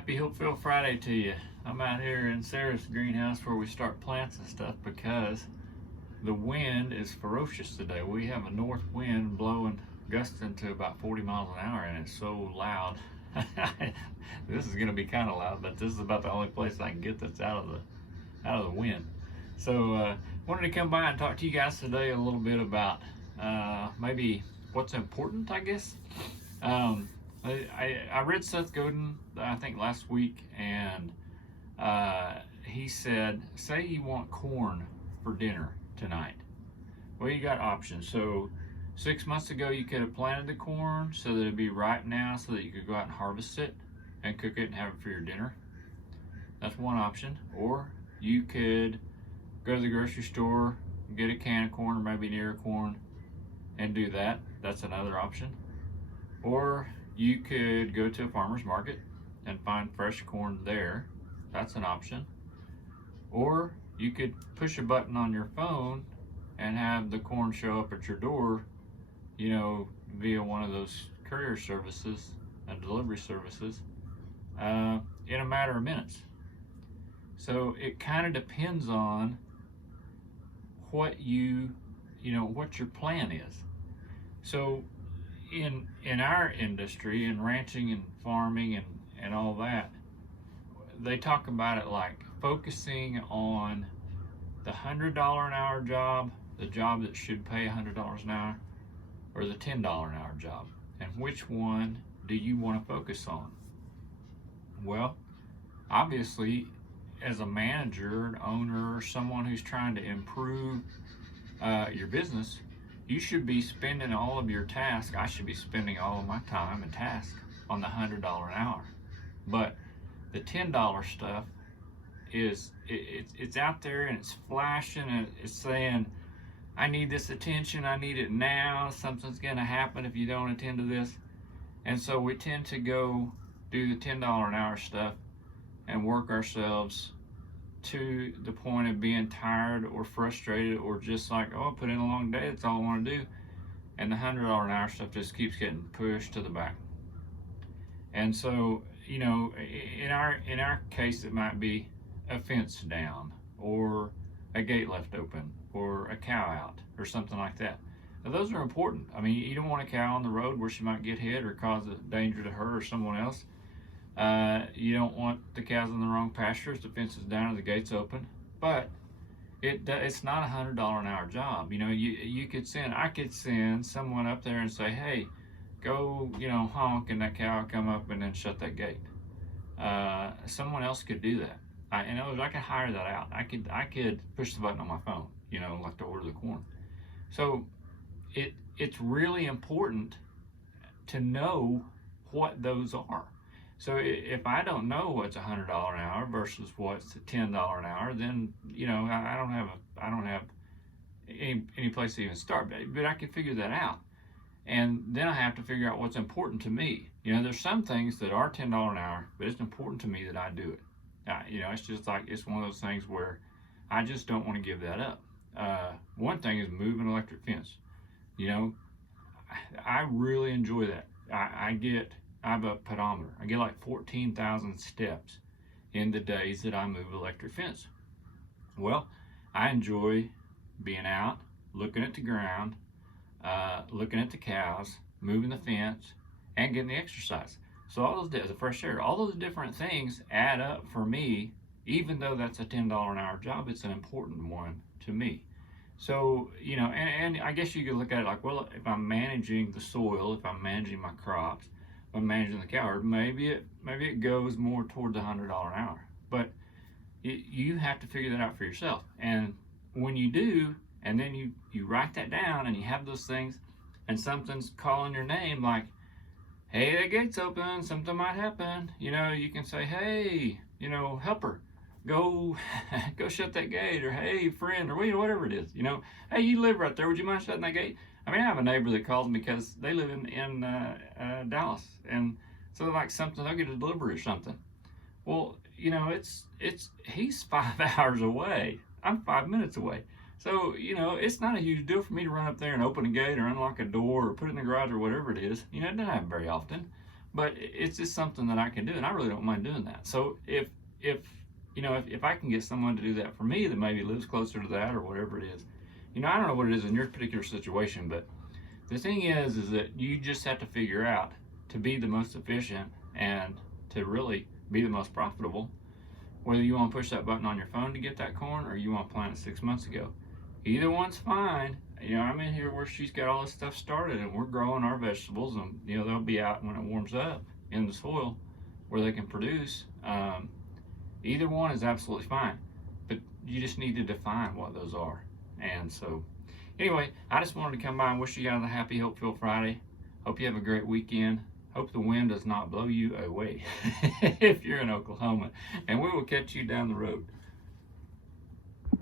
Happy Hopeful Friday to you. I'm out here in Sarah's greenhouse where we start plants and stuff because the wind is ferocious today. We have a north wind blowing, gusting to about 40 miles an hour, and it's so loud. This is going to be kind of loud, but this is about the only place I can get that's out of the wind. So wanted to come by and talk to you guys today a little bit about maybe what's important, I guess. I read Seth Godin, I think last week, and he said, say you want corn for dinner tonight. Well, you got options. So 6 months ago, you could have planted the corn so that it'd be ripe now so that you could go out and harvest it and cook it and have it for your dinner. That's one option. Or you could go to the grocery store, get a can of corn or maybe an ear of corn and do that. That's another option. Or you could go to a farmer's market and find fresh corn there. That's an option. Or you could push a button on your phone and have the corn show up at your door, via one of those courier services and delivery services in a matter of minutes. So it kind of depends on what what your plan is. So in our industry, in ranching and farming and all that, they talk about it like focusing on the $100 an hour job, the job that should pay $100 an hour, or the $10 an hour job. And which one do you want to focus on? Well, obviously, as a manager, an owner, or someone who's trying to improve your business, you should be spending all of your tasks. I should be spending all of my time and tasks on the $100 an hour. But the $10 stuff it's out there and it's flashing and it's saying, I need this attention, I need it now, something's gonna happen if you don't attend to this. And so we tend to go do the $10 an hour stuff and work ourselves to the point of being tired or frustrated or just like, oh, I put in a long day, that's all I want to do. And the $100 an hour stuff just keeps getting pushed to the back. And so, in our case, it might be a fence down or a gate left open or a cow out or something like that. Now, those are important. I mean, you don't want a cow on the road where she might get hit or cause a danger to her or someone else. You don't want the cows in the wrong pastures, the fence is down or the gate's open, but it's not $100 an hour job. I could send someone up there and say, hey, go, honk, and that cow will come up and then shut that gate. Someone else could do that. I could hire that out. I could push the button on my phone, like to order the corn. So it's really important to know what those are. So if I don't know what's $100 an hour versus what's $10 an hour, then I don't have any place to even start. But I can figure that out, and then I have to figure out what's important to me. There's some things that are $10 an hour, but it's important to me that I do it. It's just like it's one of those things where I just don't want to give that up. One thing is moving an electric fence. I really enjoy that. I have a pedometer. I get like 14,000 steps in the days that I move electric fence. Well, I enjoy being out, looking at the ground, looking at the cows, moving the fence, and getting the exercise. So all those days, the fresh air, all those different things add up for me. Even though that's a $10 an hour job, it's an important one to me. So, and I guess you could look at it like, well, if I'm managing the soil, if I'm managing my crops, if I'm managing the cow herd, maybe it goes more toward the $100 an hour. But you have to figure that out for yourself. And when you do, and then you write that down and you have those things, and something's calling your name like, hey, the gate's open, something might happen. You can say, hey, helper, go shut that gate, or hey, friend, or whatever it is. Hey, you live right there, would you mind shutting that gate? I mean, I have a neighbor that calls me because they live in Dallas, and so like something, they'll get a delivery or something. Well, he's 5 hours away. I'm 5 minutes away. So, it's not a huge deal for me to run up there and open a gate or unlock a door or put it in the garage or whatever it is. It doesn't happen very often. but it's just something that I can do, and I really don't mind doing that. So if you know, if I can get someone to do that for me that maybe lives closer to that or whatever it is, you know, I don't know what it is in your particular situation, but the thing is that you just have to figure out to be the most efficient and to really be the most profitable, whether you want to push that button on your phone to get that corn or you want to plant it 6 months ago. Either one's fine. You know, I'm in here where she's got all this stuff started and we're growing our vegetables, and you know, they'll be out when it warms up in the soil where they can produce. Either one is absolutely fine, but you just need to define what those are. And so, anyway, I just wanted to come by and wish you guys a happy Hope-Filled Friday. Hope you have a great weekend. Hope the wind does not blow you away if you're in Oklahoma. And we will catch you down the road.